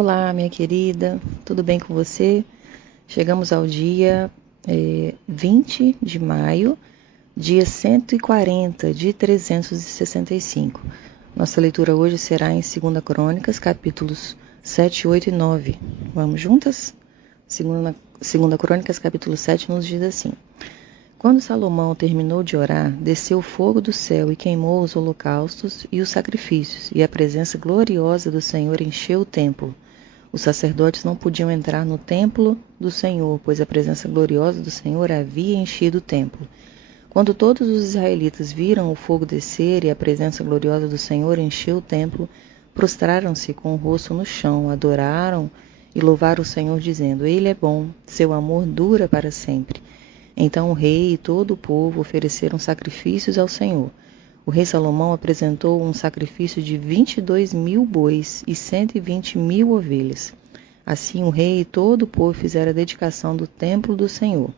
Olá, minha querida, tudo bem com você? Chegamos ao dia 20 de maio, dia 140 de 365. Nossa leitura hoje será em 2 Crônicas, capítulos 7, 8 e 9. Vamos juntas? 2 Crônicas, capítulo 7, nos diz assim: Quando Salomão terminou de orar, desceu o fogo do céu e queimou os holocaustos e os sacrifícios, e a presença gloriosa do Senhor encheu o templo. Os sacerdotes não podiam entrar no templo do Senhor, pois a presença gloriosa do Senhor havia enchido o templo. Quando todos os israelitas viram o fogo descer e a presença gloriosa do Senhor encheu o templo, prostraram-se com o rosto no chão, adoraram e louvaram o Senhor, dizendo: Ele é bom, seu amor dura para sempre. Então o rei e todo o povo ofereceram sacrifícios ao Senhor. O rei Salomão apresentou um sacrifício de 22.000 bois e 120.000 ovelhas. Assim o rei e todo o povo fizeram a dedicação do templo do Senhor.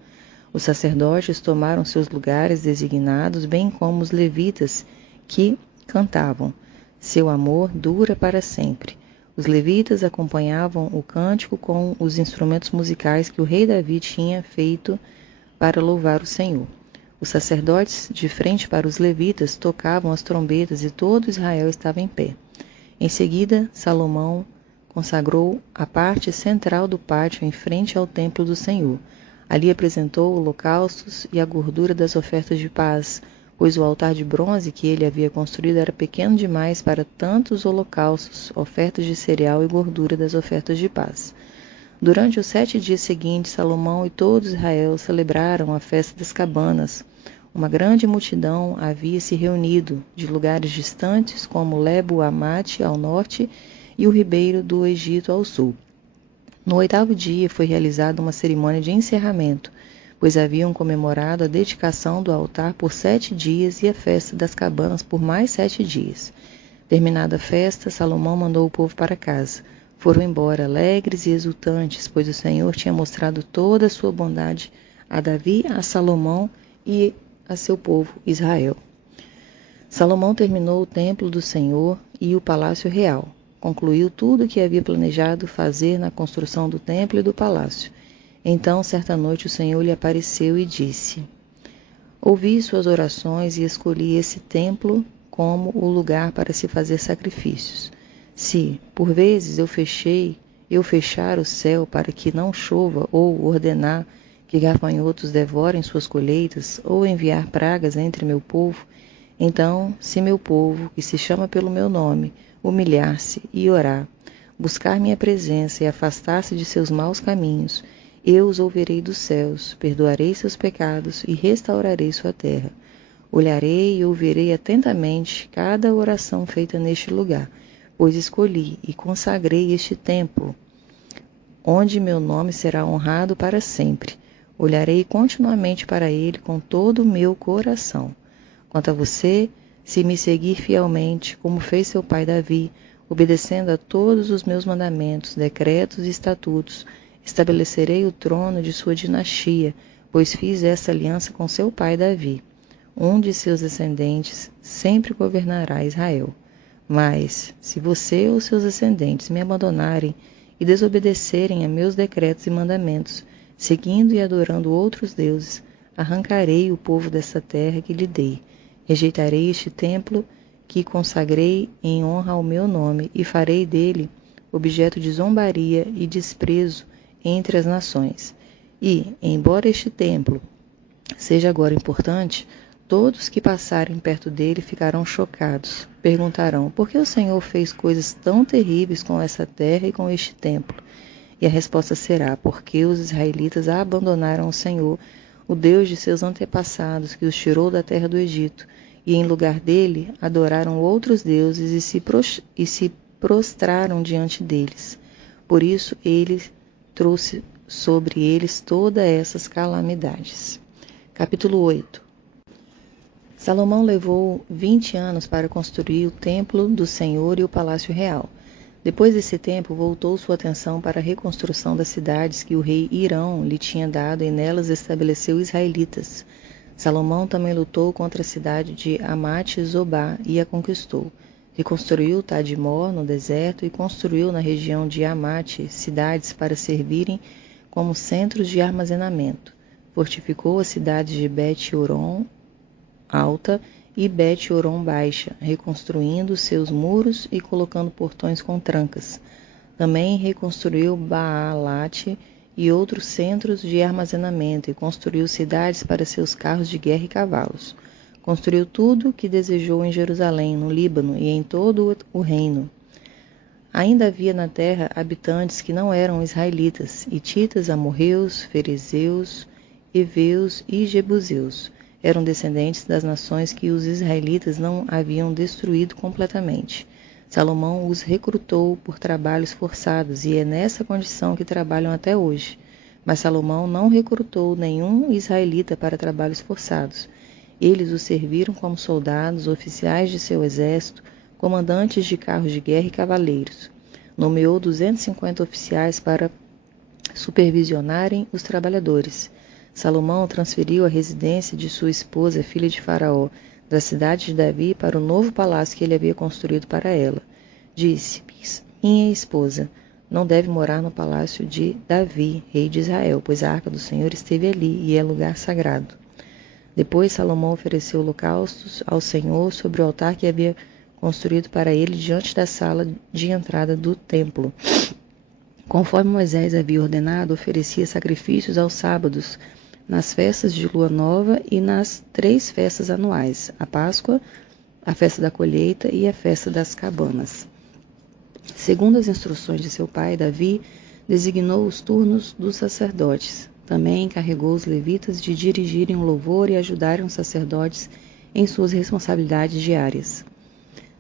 Os sacerdotes tomaram seus lugares designados, bem como os levitas, que cantavam: Seu amor dura para sempre. Os levitas acompanhavam o cântico com os instrumentos musicais que o rei Davi tinha feito para louvar o Senhor. Os sacerdotes, de frente para os levitas, tocavam as trombetas e todo Israel estava em pé. Em seguida, Salomão consagrou a parte central do pátio em frente ao templo do Senhor. Ali apresentou holocaustos e a gordura das ofertas de paz, pois o altar de bronze que ele havia construído era pequeno demais para tantos holocaustos, ofertas de cereal e gordura das ofertas de paz. Durante os 7 dias seguintes, Salomão e todo Israel celebraram a festa das cabanas. Uma grande multidão havia se reunido de lugares distantes, como Lebo-Amate ao norte e o ribeiro do Egito ao sul. No 8º dia foi realizada uma cerimônia de encerramento, pois haviam comemorado a dedicação do altar por 7 dias e a festa das cabanas por mais 7 dias. Terminada a festa, Salomão mandou o povo para casa. Foram embora alegres e exultantes, pois o Senhor tinha mostrado toda a sua bondade a Davi, a Salomão e a seu povo Israel. Salomão terminou o templo do Senhor e o palácio real. Concluiu tudo o que havia planejado fazer na construção do templo e do palácio. Então, certa noite, o Senhor lhe apareceu e disse: Ouvi suas orações e escolhi esse templo como o lugar para se fazer sacrifícios. Se, por vezes, eu fechar o céu para que não chova, ou ordenar que gafanhotos devorem suas colheitas, ou enviar pragas entre meu povo, então, se meu povo, que se chama pelo meu nome, humilhar-se e orar, buscar minha presença e afastar-se de seus maus caminhos, eu os ouvirei dos céus, perdoarei seus pecados e restaurarei sua terra. Olharei e ouvirei atentamente cada oração feita neste lugar, pois escolhi e consagrei este templo, onde meu nome será honrado para sempre. Olharei continuamente para ele com todo o meu coração. Quanto a você, se me seguir fielmente, como fez seu pai Davi, obedecendo a todos os meus mandamentos, decretos e estatutos, estabelecerei o trono de sua dinastia, pois fiz essa aliança com seu pai Davi. Um de seus descendentes sempre governará Israel. Mas, se você ou seus descendentes me abandonarem e desobedecerem a meus decretos e mandamentos, seguindo e adorando outros deuses, arrancarei o povo dessa terra que lhe dei. Rejeitarei este templo que consagrei em honra ao meu nome e farei dele objeto de zombaria e desprezo entre as nações. E, embora este templo seja agora importante, todos que passarem perto dele ficarão chocados. Perguntarão: por que o Senhor fez coisas tão terríveis com essa terra e com este templo? E a resposta será: porque os israelitas abandonaram o Senhor, o Deus de seus antepassados, que os tirou da terra do Egito, e em lugar dele adoraram outros deuses e se prostraram diante deles. Por isso ele trouxe sobre eles todas essas calamidades. Capítulo 8. Salomão levou 20 anos para construir o templo do Senhor e o palácio real. Depois desse tempo, voltou sua atenção para a reconstrução das cidades que o rei Hirão lhe tinha dado e nelas estabeleceu israelitas. Salomão também lutou contra a cidade de Amate-Zobá e a conquistou. Reconstruiu Tadmor no deserto e construiu na região de Amate cidades para servirem como centros de armazenamento. Fortificou as cidades de Bet-Horon Alta e Bet-Horon Baixa, reconstruindo seus muros e colocando portões com trancas. Também reconstruiu Baalate e outros centros de armazenamento e construiu cidades para seus carros de guerra e cavalos. Construiu tudo o que desejou em Jerusalém, no Líbano e em todo o reino. Ainda havia na terra habitantes que não eram israelitas, hititas, amorreus, ferezeus, heveus e jebuseus. Eram descendentes das nações que os israelitas não haviam destruído completamente. Salomão os recrutou por trabalhos forçados e é nessa condição que trabalham até hoje. Mas Salomão não recrutou nenhum israelita para trabalhos forçados. Eles os serviram como soldados, oficiais de seu exército, comandantes de carros de guerra e cavaleiros. Nomeou 250 oficiais para supervisionarem os trabalhadores. Salomão transferiu a residência de sua esposa, filha de Faraó, da cidade de Davi para o novo palácio que ele havia construído para ela. Disse: minha esposa não deve morar no palácio de Davi, rei de Israel, pois a arca do Senhor esteve ali e é lugar sagrado. Depois Salomão ofereceu holocaustos ao Senhor sobre o altar que havia construído para ele diante da sala de entrada do templo. Conforme Moisés havia ordenado, oferecia sacrifícios aos sábados, nas festas de lua nova e nas 3 festas anuais, a Páscoa, a festa da colheita e a festa das cabanas. Segundo as instruções de seu pai, Davi designou os turnos dos sacerdotes. Também encarregou os levitas de dirigirem o louvor e ajudarem os sacerdotes em suas responsabilidades diárias.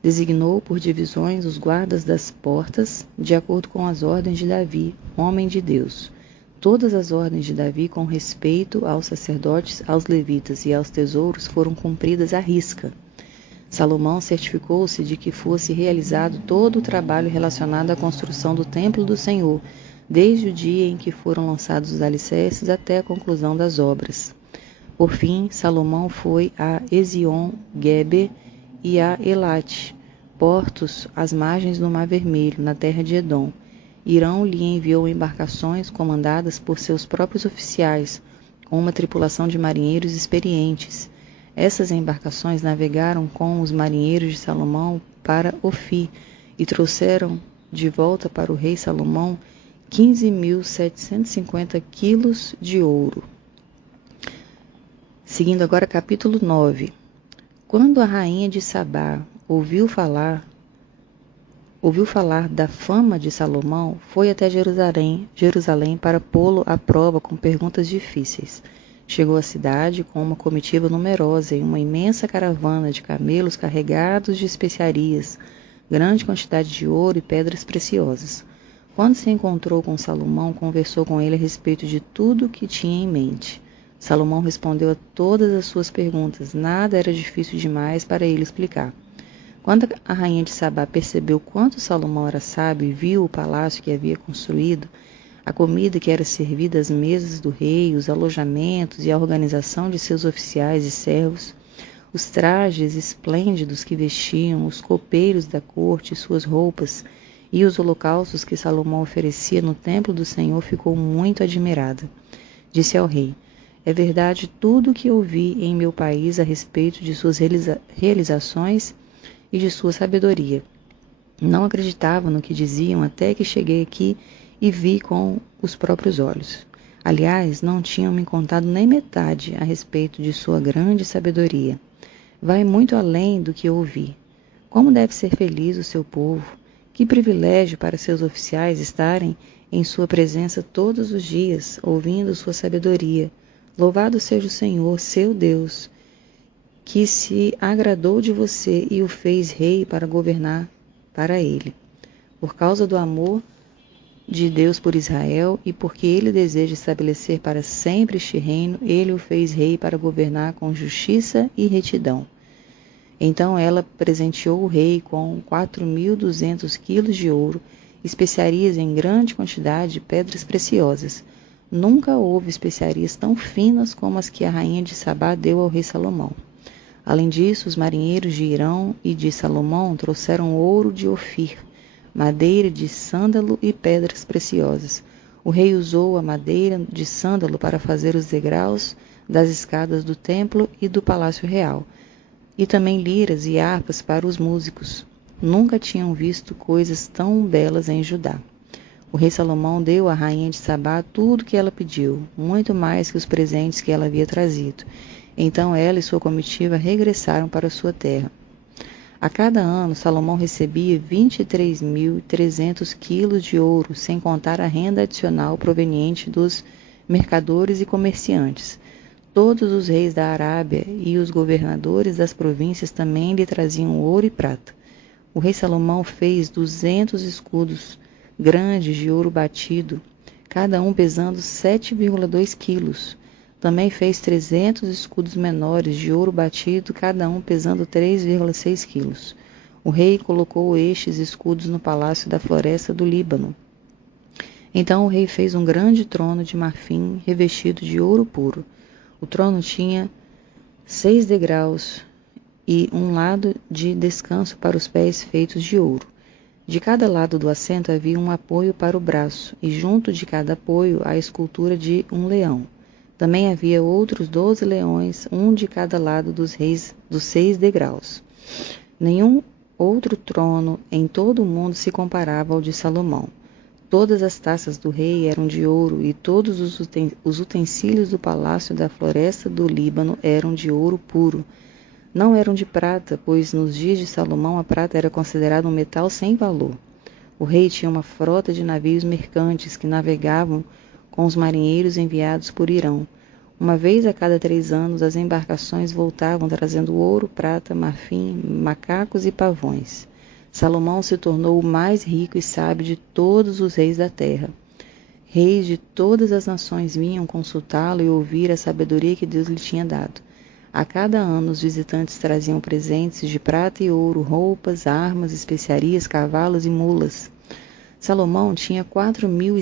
Designou por divisões os guardas das portas, de acordo com as ordens de Davi, homem de Deus. Todas as ordens de Davi com respeito aos sacerdotes, aos levitas e aos tesouros foram cumpridas à risca. Salomão certificou-se de que fosse realizado todo o trabalho relacionado à construção do templo do Senhor, desde o dia em que foram lançados os alicerces até a conclusão das obras. Por fim, Salomão foi a Ezion-Geber e a Elate, portos às margens do Mar Vermelho, na terra de Edom. Irão lhe enviou embarcações comandadas por seus próprios oficiais, com uma tripulação de marinheiros experientes. Essas embarcações navegaram com os marinheiros de Salomão para Ofir e trouxeram de volta para o rei Salomão 15.750 quilos de ouro. Seguindo agora capítulo 9. Quando a rainha de Sabá ouviu falar da fama de Salomão, foi até Jerusalém para pô-lo à prova com perguntas difíceis. Chegou à cidade com uma comitiva numerosa e uma imensa caravana de camelos carregados de especiarias, grande quantidade de ouro e pedras preciosas. Quando se encontrou com Salomão, conversou com ele a respeito de tudo o que tinha em mente. Salomão respondeu a todas as suas perguntas, nada era difícil demais para ele explicar. Quando a rainha de Sabá percebeu quanto Salomão era sábio e viu o palácio que havia construído, a comida que era servida às mesas do rei, os alojamentos e a organização de seus oficiais e servos, os trajes esplêndidos que vestiam, os copeiros da corte e suas roupas, e os holocaustos que Salomão oferecia no templo do Senhor, ficou muito admirada. Disse ao rei: é verdade tudo o que ouvi em meu país a respeito de suas realizações e de sua sabedoria. Não acreditava no que diziam até que cheguei aqui e vi com os próprios olhos. Aliás, não tinham me contado nem metade a respeito de sua grande sabedoria. Vai muito além do que ouvi. Como deve ser feliz o seu povo? Que privilégio para seus oficiais estarem em sua presença todos os dias, ouvindo sua sabedoria. Louvado seja o Senhor, seu Deus, que se agradou de você e o fez rei para governar para ele. Por causa do amor de Deus por Israel e porque ele deseja estabelecer para sempre este reino, ele o fez rei para governar com justiça e retidão. Então ela presenteou o rei com 4.200 quilos de ouro, especiarias em grande quantidade e pedras preciosas. Nunca houve especiarias tão finas como as que a rainha de Sabá deu ao rei Salomão. Além disso, os marinheiros de Hirão e de Salomão trouxeram ouro de Ofir, madeira de sândalo e pedras preciosas. O rei usou a madeira de sândalo para fazer os degraus das escadas do templo e do palácio real, e também liras e harpas para os músicos. Nunca tinham visto coisas tão belas em Judá. O rei Salomão deu à rainha de Sabá tudo o que ela pediu, muito mais que os presentes que ela havia trazido. Então ela e sua comitiva regressaram para sua terra. A cada ano, Salomão recebia 23.300 quilos de ouro, sem contar a renda adicional proveniente dos mercadores e comerciantes. Todos os reis da Arábia e os governadores das províncias também lhe traziam ouro e prata. O rei Salomão fez 200 escudos grandes de ouro batido, cada um pesando 7,2 quilos. Também fez 300 escudos menores de ouro batido, cada um pesando 3,6 quilos. O rei colocou estes escudos no palácio da floresta do Líbano. Então o rei fez um grande trono de marfim revestido de ouro puro. O trono tinha 6 degraus e um lado de descanso para os pés feitos de ouro. De cada lado do assento havia um apoio para o braço, e junto de cada apoio a escultura de um leão. Também havia outros 12 leões, um de cada lado dos 6 degraus. Nenhum outro trono em todo o mundo se comparava ao de Salomão. Todas as taças do rei eram de ouro, e todos os utensílios do palácio da floresta do Líbano eram de ouro puro. Não eram de prata, pois nos dias de Salomão a prata era considerada um metal sem valor. O rei tinha uma frota de navios mercantes que navegavam com os marinheiros enviados por Hirão. Uma vez a cada 3 anos, as embarcações voltavam trazendo ouro, prata, marfim, macacos e pavões. Salomão se tornou o mais rico e sábio de todos os reis da terra. Reis de todas as nações vinham consultá-lo e ouvir a sabedoria que Deus lhe tinha dado. A cada ano, os visitantes traziam presentes de prata e ouro, roupas, armas, especiarias, cavalos e mulas. Salomão tinha 4.000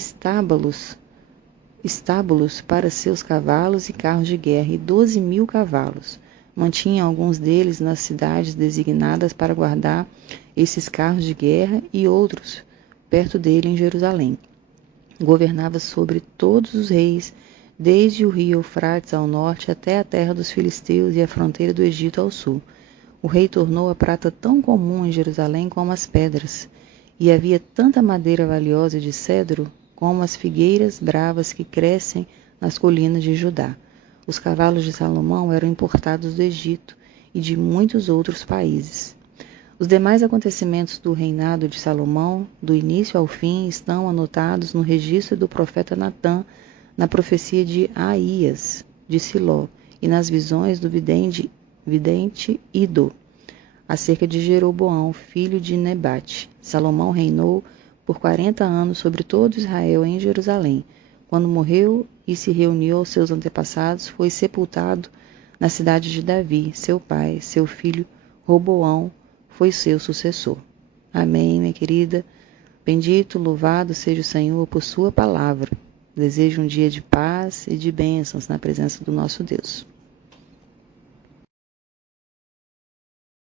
estábulos para seus cavalos e carros de guerra e 12.000 cavalos. Mantinha alguns deles nas cidades designadas para guardar esses carros de guerra e outros perto dele em Jerusalém. Governava sobre todos os reis, desde o rio Eufrates ao norte até a terra dos filisteus e a fronteira do Egito ao sul. O rei tornou a prata tão comum em Jerusalém como as pedras, e havia tanta madeira valiosa de cedro como as figueiras bravas que crescem nas colinas de Judá. Os cavalos de Salomão eram importados do Egito e de muitos outros países. Os demais acontecimentos do reinado de Salomão, do início ao fim, estão anotados no registro do profeta Natã, na profecia de Aías, de Siló, e nas visões do vidente Ido, acerca de Jeroboão, filho de Nebate. Salomão reinou por 40 anos sobre todo Israel em Jerusalém. Quando morreu e se reuniu aos seus antepassados, foi sepultado na cidade de Davi, seu pai. Seu filho Roboão foi seu sucessor. Amém, minha querida. Bendito, louvado seja o Senhor por sua palavra. Desejo um dia de paz e de bênçãos na presença do nosso Deus.